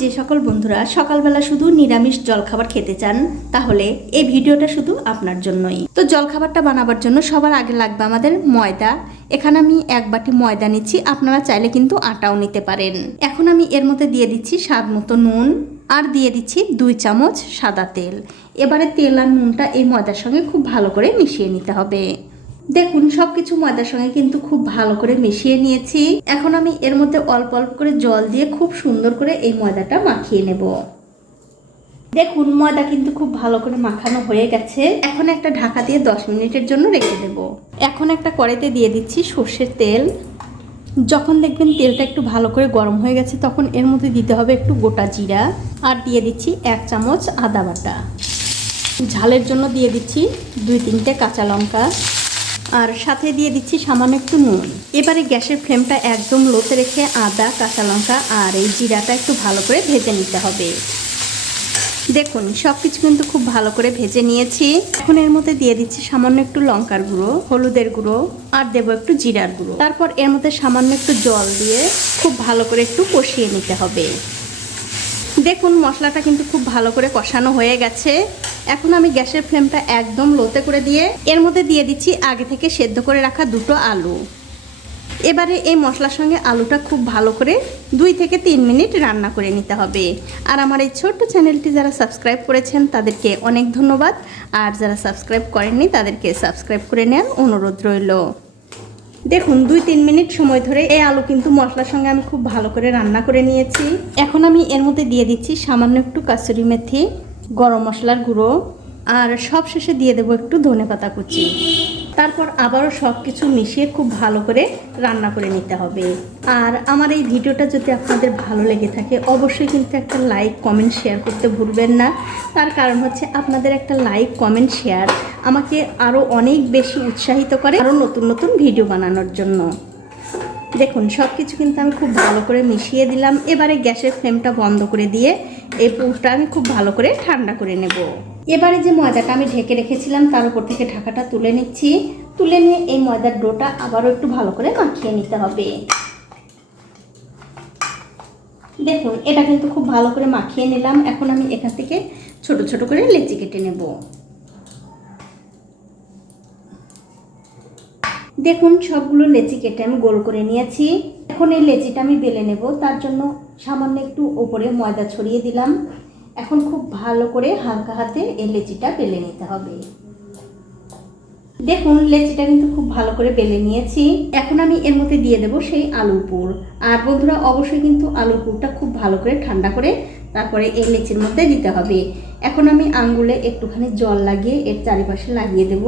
যে সকল বন্ধুরা সকালবেলা শুধু নিরামিষ জলখাবার খেতে চান তাহলে এই ভিডিওটা শুধু আপনার জন্যই। তো জলখাবারটা বানাবার জন্য সবার আগে লাগবে আমাদের ময়দা। এখানে আমি 1 বাটি ময়দা নিচ্ছি, আপনারা চাইলে কিন্তু আটাও নিতে পারেন। এখন আমি এর মধ্যে দিয়ে দিচ্ছি স্বাদ মতো নুন আর দিয়ে দিচ্ছি 2 চামচ সাদা তেল। এবারে তেল আর নুনটা এই ময়দার সঙ্গে খুব ভালো করে মিশিয়ে নিতে হবে। দেখুন সবকিছু ময়দার সঙ্গে কিন্তু খুব ভালো করে মিশিয়ে নিয়েছি। এখন আমি এর মধ্যে অল্প অল্প করে জল দিয়ে খুব সুন্দর করে এই ময়দাটা মাখিয়ে নেব। দেখুন ময়দা কিন্তু খুব ভালো করে মাখানো হয়ে গেছে। এখন একটা ঢাকা দিয়ে 10 মিনিটের জন্য রেখে দেব। এখন একটা কড়াইতে দিয়ে দিচ্ছি সর্ষের তেল। যখন দেখবেন তেলটা একটু ভালো করে গরম হয়ে গেছে তখন এর মধ্যে দিতে হবে একটু গোটা জিরা আর দিয়ে দিচ্ছি 1 চামচ আদা বাটা। ঝালের জন্য দিয়ে দিচ্ছি 2-3টে কাঁচা লঙ্কা আর সাথে দিয়ে দিচ্ছি সামান্য একটু নুন। এবারে গ্যাসের ফ্লেমটা একদম লোতে রেখে আদা, কাঁচা লঙ্কা আর এই জিরাটা একটু ভালো করে ভেজে নিতে হবে। দেখুন সব কিছু কিন্তু খুব ভালো করে ভেজে নিয়েছি। এখন এর মধ্যে দিয়ে দিচ্ছি সামান্য একটু লঙ্কার গুঁড়ো, হলুদের গুঁড়ো আর দেবো একটু জিরার গুঁড়ো। তারপর এর মধ্যে সামান্য একটু জল দিয়ে খুব ভালো করে একটু কষিয়ে নিতে হবে। দেখুন মশলাটা কিন্তু খুব ভালো করে কষানো হয়ে গেছে। এখন আমি গ্যাসের ফ্লেমটা একদম লোতে করে দিয়ে এর মধ্যে দিয়ে দিচ্ছি আগে থেকে সেদ্ধ করে রাখা 2টো আলু। এবারে এই মশলার সঙ্গে আলুটা খুব ভালো করে 2 থেকে 3 মিনিট রান্না করে নিতে হবে। আর আমার এই ছোট্ট চ্যানেলটি যারা সাবস্ক্রাইব করেছেন তাদেরকে অনেক ধন্যবাদ, আর যারা সাবস্ক্রাইব করেননি তাদেরকে সাবস্ক্রাইব করে নেওয়ার অনুরোধ রইল। দেখুন 2-3 মিনিট সময় ধরে এই আলু কিন্তু মশলার সঙ্গে আমি খুব ভালো করে রান্না করে নিয়েছি। এখন আমি এর মধ্যে দিয়ে দিচ্ছি সামান্য একটু কাসুরি মেথি, গরম মশলার গুঁড়ো আর সব শেষে দিয়ে দেবো একটু ধনেপাতা কুচি। তারপর আবারও সব কিছু মিশিয়ে খুব ভালো করে রান্না করে নিতে হবে। আর আমার এই ভিডিওটা যদি আপনাদের ভালো লেগে থাকে অবশ্যই কিন্তু একটা লাইক, কমেন্ট, শেয়ার করতে ভুলবেন না। তার কারণ হচ্ছে আপনাদের একটা লাইক, কমেন্ট, শেয়ার আমাকে আরও অনেক বেশি উৎসাহিত করে আরও নতুন নতুন ভিডিও বানানোর জন্য। দেখুন সব কিছু কিন্তু আমি খুব ভালো করে মিশিয়ে দিলাম। এবারে গ্যাসের ফ্লেমটা বন্ধ করে দিয়ে এই পুরটা আমি খুব ভালো করে ঠান্ডা করে নেব। এবারে যে ময়দাটা আমি ঢেকে রেখেছিলাম তার উপর থেকে ঢাকাটা তুলে নিচ্ছি। তুলে নিয়ে এই ময়দার ডোটা আবারও একটু ভালো করে মাখিয়ে নিতে হবে। দেখুন এটা কিন্তু খুব ভালো করে মাখিয়ে নিলাম। এখন আমি এখান থেকে ছোট ছোট করে লেচি কেটে নেব। দেখুন সবগুলো লেচি কেটে আমি গোল করে নিয়েছি। এখন এই লেচিটা আমি বেলে নেব। তার জন্য সামান্য একটু উপরে ময়দা ছড়িয়ে দিলাম। এখন খুব ভালো করে হালকা হাতে এই লেচিটা বেলে নিতে হবে। দেখুন লেচিটা কিন্তু খুব ভালো করে বেলে নিয়েছি। এখন আমি এর মধ্যে দিয়ে দেব সেই আলুর পুর। আর বন্ধুরা অবশ্যই কিন্তু আলুর পুরটা খুব ভালো করে ঠান্ডা করে তারপরে এই লেচির মধ্যে দিতে হবে। এখন আমি আঙ্গুলে একটুখানি জল লাগিয়ে এর চারিপাশে লাগিয়ে দেব,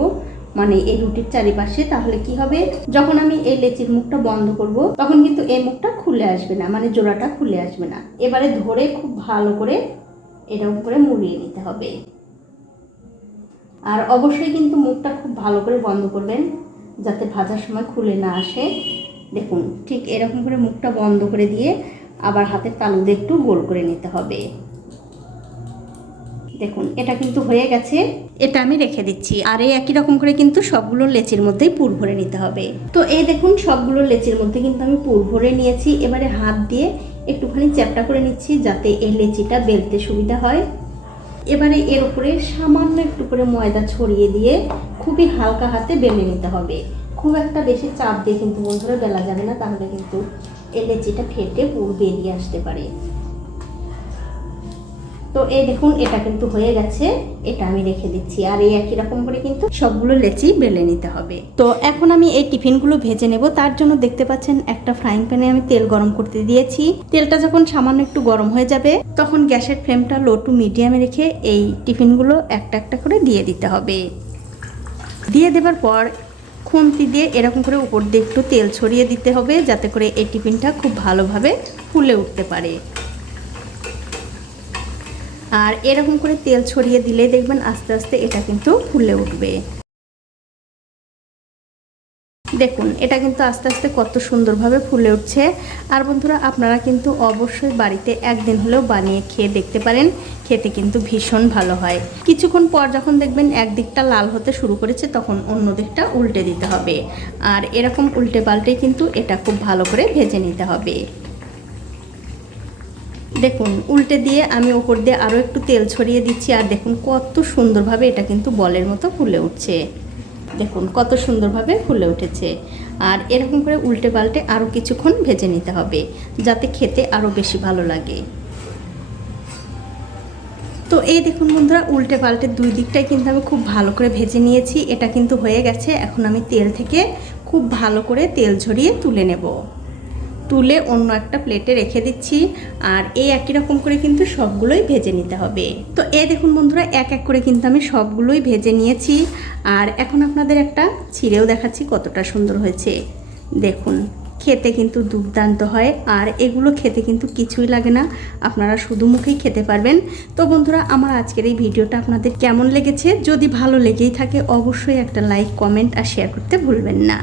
মানে এই রুটির চারিপাশে। তাহলে কি হবে, যখন আমি এই লেচির মুখটা বন্ধ করব তখন কিন্তু এই মুখটা খুলে আসবে না, মানে জোড়াটা খুলে আসবে না। এবারে ধরে খুব ভালো করে এরকম করে মুড়িয়ে নিতে হবে। আর অবশ্যই কিন্তু মুখটা খুব ভালো করে বন্ধ করবেন যাতে ভাজার সময় খুলে না আসে। দেখুন ঠিক এরকম করে মুখটা বন্ধ করে দিয়ে আবার হাতের তালু দিয়ে একটু গোল করে নিতে হবে। দেখুন এটা কিন্তু হয়ে গেছে। এটা আমি রেখে দিচ্ছি। আর এই একই রকম করে কিন্তু সবগুলো লেচির মধ্যেই পুর ভরে নিতে হবে। তো এই দেখুন সবগুলো লেচির মধ্যে কিন্তু আমি পুর ভরে নিয়েছি। এবারে হাত দিয়ে একটুখানি চ্যাপটা করে নিচ্ছি যাতে এই লেচিটা বেলতে সুবিধা হয়। এবারে এর উপরে সামান্য একটু করে ময়দা ছড়িয়ে দিয়ে খুবই হালকা হাতে বেলে নিতে হবে। খুব একটা বেশি চাপ দিয়ে কিন্তু বন্ধুরা বেলা যাবে না, তাহলে কিন্তু এই লেচিটা ফেটে পুর বেরিয়ে আসতে পারে। তো এই দেখুন এটা কিন্তু হয়ে গেছে। এটা আমি রেখে দিচ্ছি। আর এই একই রকম করে কিন্তু সবগুলো লেচি বেলে নিতে হবে। তো এখন আমি এই টিফিনগুলো ভেজে নেব। তার জন্য দেখতে পাচ্ছেন একটা ফ্রাইং প্যানে আমি তেল গরম করতে দিয়েছি। তেলটা যখন সামান্য একটু গরম হয়ে যাবে তখন গ্যাসের ফ্লেমটা লো টু মিডিয়ামে রেখে এই টিফিনগুলো একটা একটা করে দিয়ে দিতে হবে। দিয়ে দেবার পর খুন্তি দিয়ে এরকম করে উপর দিয়ে একটু তেল ছড়িয়ে দিতে হবে যাতে করে এই টিফিনটা খুব ভালোভাবে ফুলে উঠতে পারে। আর এরকম করে তেল ছড়িয়ে দিলে দেখবেন আস্তে আস্তে এটা কিন্তু ফুলে উঠবে। দেখুন এটা কিন্তু আস্তে আস্তে কত সুন্দরভাবে ফুলে উঠছে। আর বন্ধুরা আপনারা কিন্তু অবশ্যই বাড়িতে একদিন হলেও বানিয়ে খেয়ে দেখতে পারেন। খেতে কিন্তু ভীষণ ভালো হয়। কিছুক্ষণ পর যখন দেখবেন একদিকটা লাল হতে শুরু করেছে তখন অন্য দিকটা উল্টে দিতে হবে। আর এরকম উল্টে পাল্টে কিন্তু এটা খুব ভালো করে ভেজে নিতে হবে। দেখুন উল্টে দিয়ে আমি ওপর দিয়ে আরও একটু তেল ছড়িয়ে দিচ্ছি, আর দেখুন কত সুন্দরভাবে এটা কিন্তু বলের মতো ফুলে উঠছে। দেখুন কত সুন্দরভাবে ফুলে উঠেছে। আর এরকম করে উল্টে পাল্টে আরও কিছুক্ষণ ভেজে নিতে হবে, যাতে খেতে আরও বেশি ভালো লাগে। তো এই দেখুন বন্ধুরা, উল্টে পাল্টে দুই দিকটাই কিন্তু আমি খুব ভালো করে ভেজে নিয়েছি। এটা কিন্তু হয়ে গেছে। এখন আমি তেল থেকে খুব ভালো করে তেল ঝরিয়ে তুলে নেব। তুলে অন্য একটা প্লেটে রেখে দিচ্ছি। আর এই একই রকম করে কিন্তু সবগুলোই ভেজে নিতে হবে। তো এই দেখুন বন্ধুরা, এক এক করে কিন্তু আমি সবগুলোই ভেজে নিয়েছি। আর এখন আপনাদের একটা ছিঁড়েও দেখাচ্ছি কতটা সুন্দর হয়েছে। দেখুন খেতে কিন্তু দুর্দান্ত হয়, আর এগুলো খেতে কিন্তু কিছুই লাগে না, আপনারা শুধু মুখেই খেতে পারবেন। তো বন্ধুরা, আমার আজকের এই ভিডিওটা আপনাদের কেমন লেগেছে? যদি ভালো লেগেই থাকে অবশ্যই একটা লাইক, কমেন্ট আর শেয়ার করতে ভুলবেন না।